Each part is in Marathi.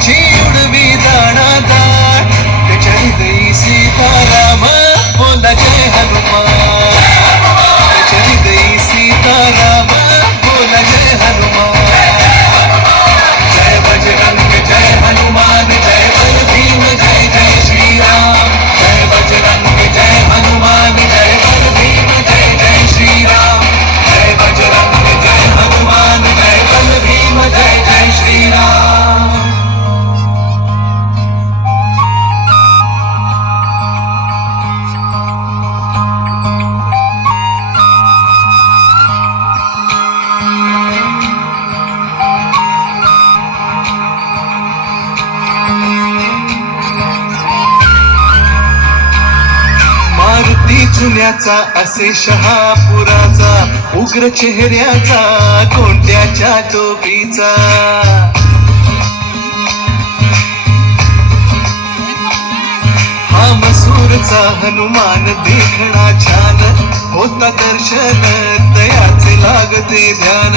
G. जुन्याचा असे शहापुराचा उग्र चेहऱ्याचा कोणत्याच्या टोपीचा. हा मसूरचा हनुमान देखणा छान होता दर्शन तयाचे लागते ध्यान.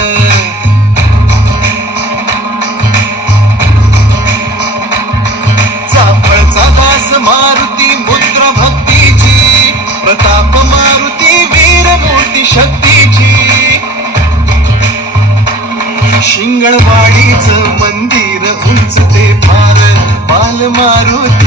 शिंगणवाडीच मंदिर उंच ते फार बाल मारुती